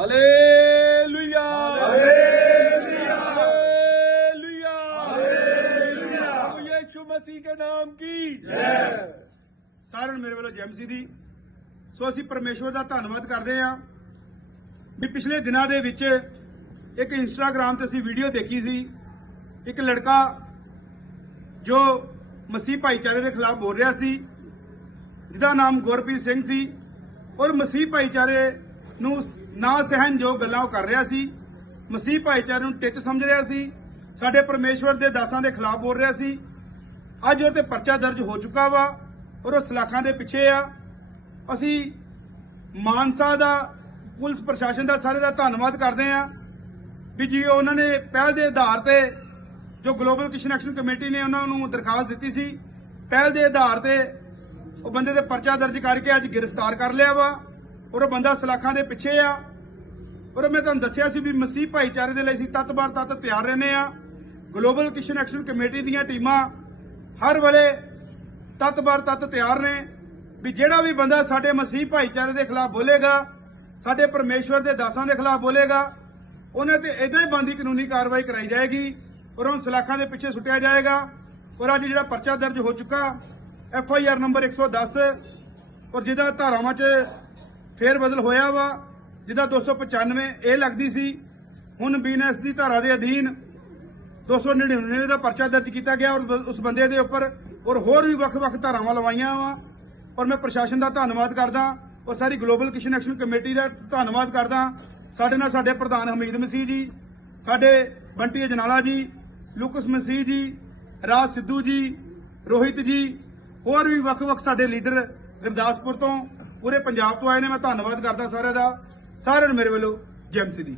Hallelujah hallelujah. Hallelujah hallelujah. ਪ੍ਰਭੂ ਯੀਸ਼ੂ ਮਸੀਹ ਕੇ ਨਾਮ ਕੀ ਸਾਰਿਆਂ ਨੂੰ ਮੇਰੇ ਵੱਲੋਂ ਜੈਮਸੀ ਦੀ ਸੋ ਅਸੀਂ ਪਰਮੇਸ਼ਵਰ ਦਾ ਧੰਨਵਾਦ ਕਰਦੇ ਹਾਂ ਵੀ ਪਿਛਲੇ ਦਿਨਾਂ ਦੇ ਵਿੱਚ ਇੱਕ ਇੰਸਟਾਗ੍ਰam ਤੇ ਅਸੀਂ ਵੀਡੀਓ ਦੇਖੀ ਸੀ। ਇੱਕ ਲੜਕਾ ਜੋ ਮਸੀਹ ਭਾਈਚਾਰੇ ਦੇ ਖਿਲਾਫ ਬੋਲ ਰਿਹਾ ਸੀ ਜਿਹਦਾ ਨਾਮ ਗੁਰਪ੍ਰੀਤ ਸਿੰਘ ਸੀ ਔਰ ਮਸੀਹ ਭਾਈਚਾਰੇ ਨੂੰ ਨਾ ਸਹਿਣਯੋਗ ਗੱਲਾਂ ਉਹ ਕਰ ਰਿਹਾ ਸੀ। ਮਸੀਹ ਭਾਈਚਾਰੇ ਨੂੰ ਟਿੱਚ ਸਮਝ ਰਿਹਾ ਸੀ। ਸਾਡੇ ਪਰਮੇਸ਼ਵਰ ਦੇ ਦਾਸਾਂ ਦੇ ਖਿਲਾਫ ਬੋਲ ਰਿਹਾ ਸੀ। ਅੱਜ ਉਹ ਤੇ ਪਰਚਾ ਦਰਜ ਹੋ ਚੁੱਕਾ ਵਾ ਔਰ ਉਹ ਸਲਾਖਾਂ ਦੇ ਪਿੱਛੇ ਆ। ਅਸੀਂ ਮਾਨਸਾ ਦਾ, ਪੁਲਿਸ ਪ੍ਰਸ਼ਾਸਨ ਦਾ ਸਾਰੇ ਦਾ ਧੰਨਵਾਦ ਕਰਦੇ ਆ ਵੀ ਜੀ ਉਹਨਾਂ ਨੇ ਪਹਿਲ ਦੇ ਆਧਾਰ ਤੇ ਜੋ ਗਲੋਬਲ ਕਿਸ਼ਨ ਐਕਸ਼ਨ ਕਮੇਟੀ ਨੇ ਉਹਨਾਂ ਨੂੰ ਦਰਖਾਸਤ ਦਿੱਤੀ ਸੀ, ਪਹਿਲ ਦੇ ਆਧਾਰ ਤੇ ਉਹ ਬੰਦੇ ਦੇ ਪਰਚਾ ਦਰਜ ਕਰਕੇ ਅੱਜ ਗ੍ਰਿਫਤਾਰ ਕਰ ਲਿਆ ਵਾ। ਔਰ ਉਹ ਬੰਦਾ ਸਲਾਖਾਂ ਦੇ ਪਿੱਛੇ ਆ। ਔਰ ਮੈਂ ਤੁਹਾਨੂੰ ਦੱਸਿਆ ਸੀ ਵੀ ਮਸੀਹ ਭਾਈਚਾਰੇ ਦੇ ਲਈ ਅਸੀਂ ਤੱਤਬਾਰ ਤੱਤ ਤਿਆਰ ਰਹਿੰਦੇ ਆ। ਗਲੋਬਲ ਕਿਸ਼ਨ ਐਕਸ਼ਨ ਕਮੇਟੀ ਦੀਆਂ ਟੀਮਾਂ ਹਰ ਵੇਲੇ ਤੱਤਬਾਰ ਤੱਤ ਤਿਆਰ ਨੇ ਵੀ ਜਿਹੜਾ ਵੀ ਬੰਦਾ ਸਾਡੇ ਮਸੀਹ ਭਾਈਚਾਰੇ ਦੇ ਖਿਲਾਫ ਬੋਲੇਗਾ, ਸਾਡੇ ਪਰਮੇਸ਼ਵਰ ਦੇ ਦਾਸਾਂ ਦੇ ਖਿਲਾਫ ਬੋਲੇਗਾ, ਉਹਨਾਂ ਤੇ ਇਦਾਂ ਹੀ ਬੰਦੀ ਕਾਨੂੰਨੀ ਕਾਰਵਾਈ ਕਰਾਈ ਜਾਏਗੀ ਔਰ ਉਹਨਾਂ ਸਲਾਖਾਂ ਦੇ ਪਿੱਛੇ ਸੁੱਟਿਆ ਜਾਏਗਾ। ਔਰ ਅੱਜ ਜਿਹੜਾ ਪਰਚਾ ਦਰਜ ਹੋ ਚੁੱਕਾ ਐਫ ਆਈ ਆਰ ਨੰਬਰ 110 ਔਰ ਜਿਹਦਾ ਧਾਰਾਵਾਂ 'ਚ ਫੇਰ ਬਦਲ ਹੋਇਆ ਵਾ, ਜਿਹਦਾ 295 ਇਹ ਲੱਗਦੀ ਸੀ। ਹੁਣ ਬੀਐਨਐਸ ਦੀ ਧਾਰਾ ਦੇ ਅਧੀਨ 299 ਦਾ ਪਰਚਾ ਦਰਜ ਕੀਤਾ ਗਿਆ ਔਰ ਉਸ ਬੰਦੇ ਦੇ ਉੱਪਰ ਔਰ ਹੋਰ ਵੀ ਵੱਖ-ਵੱਖ ਧਾਰਾਵਾਂ ਲਵਾਈਆਂ ਵਾ। ਔਰ ਮੈਂ ਪ੍ਰਸ਼ਾਸਨ ਦਾ ਧੰਨਵਾਦ ਕਰਦਾ, ਔਰ ਸਾਰੀ ਗਲੋਬਲ ਕਿਸ਼ਨ ਐਕਸ਼ਨ ਕਮੇਟੀ ਦਾ ਧੰਨਵਾਦ ਕਰਦਾ। ਸਾਡੇ ਨਾਲ ਸਾਡੇ ਪ੍ਰਧਾਨ ਹਮੀਦ ਮਸੀਹ ਜੀ, ਸਾਡੇ ਬੰਟੀ ਅਜਨਾਲਾ ਜੀ, ਲੁਕਸ ਮਸੀਹ ਜੀ, ਰਾਜ ਸਿੱਧੂ ਜੀ, ਰੋਹਿਤ ਜੀ, ਹੋਰ ਵੀ ਵੱਖ-ਵੱਖ ਸਾਡੇ ਲੀਡਰ ਗੁਰਦਾਸਪੁਰ ਤੋਂ ਪੂਰੇ ਪੰਜਾਬ ਤੋਂ ਆਏ ਨੇ। ਮੈਂ ਧੰਨਵਾਦ ਕਰਦਾ ਸਾਰਿਆਂ ਦਾ। ਸਾਰਿਆਂ ਨੂੰ ਮੇਰੇ ਵੱਲੋਂ ਜੈਮਸੀ ਦੀ।